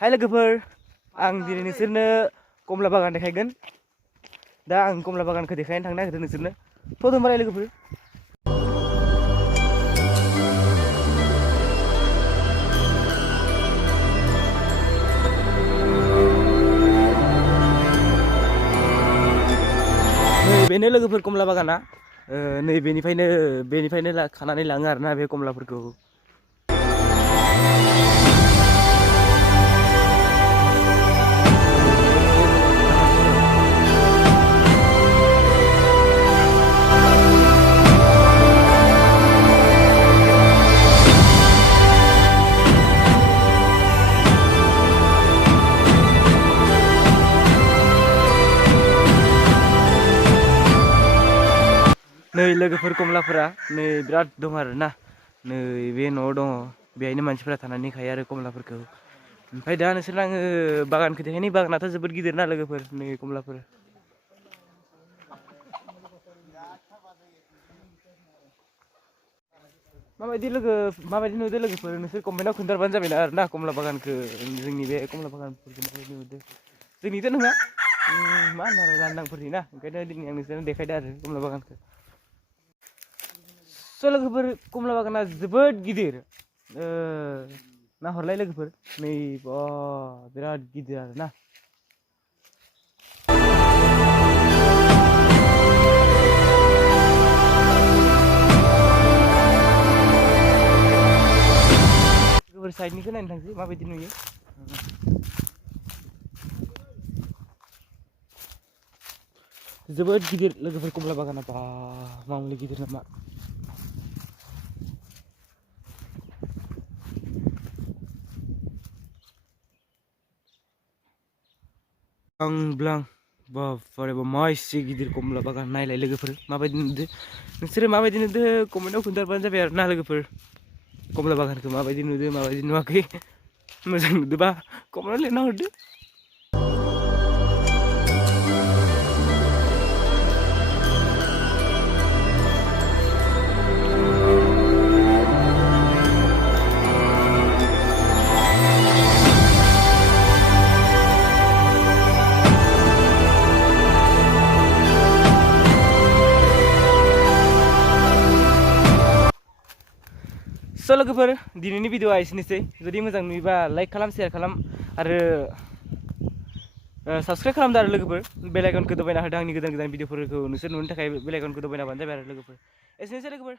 Hai लोगोफोर आं दिनै नोंसोरनो कमला बागान देखायगोन दा आं कमला बागानखौ देखायनो थांनो नागिरदों नोंसोरनो थ' होमबालाय लोगोफोर बेनो लोगोफोर कमला बागाना बेनिफ्रायनो खानानै लाङो आरोना बे कमलाफोरखौ नै लोगोफोर कमलाफोरा नै बिराद दं आरोना नै बे न'आव दङ बेहायनो मानसिफोरा थानानै खायो आरो कमलाफोरखौ ओमफ्राय दा नोंसोरनो आङो बागानखौ देखायनि बागानाथ' जोबोद गिदिर ना लोगोफोर नै कमलाफोर माबायदि नुदो लोगोफोर नोंसोर कमेन्टआव खोन्थाबानो जाबायना आरोना कमला बागानखौ जोंनि बे कमला बागानफोरखौ माबायदि नुदो जोंनिथ' नङा मा होनो आरो लांदांफोरनि ना ओंखायनो दिनै आं नोंसोरनो देखायदो आरो कमला बागानखौ स' लोगोफोर कमला बागाना जोबोद गिदिर नाहरलाय लोगोफोर नै बिराद गिदिर आरोना लोगोफोर साइडनिखौ नायनो थांसै माबायदि नुयो जोबोद गिदिर लोगोफोर कमला बागाना मामुलि गिदिर नामा बारे मा एसे गिदिर कमला बागान नायलाय लोगोफोर माबायदि नुदो नोंसोरो माबायदि नुदो कमेन्टआव खोन्थाबानो जाबाय आरो ना लोगोफोर कमला बागानखौ माबायदि नुदो माबायदि नुवाखै मोजां नुदोबा कमेन्टआव लिरना हरदो स' लोगोफोर दिनैनि भिडिअआ एसेनोसै जुदि मोजां नुयोबा लाइक खालाम शेयार खालाम आरो साबस्क्राइब खालामदो आरो लोगोफोर बेल आइकनखौ दबायना होदो आंनि गोदान भिडिअफोरखौ नोंसोर नुनो थाखाय बेल आइकनखौ दबायना होबानो जाबाय आरो लोगोफोर एसेनोसै लोगोफोर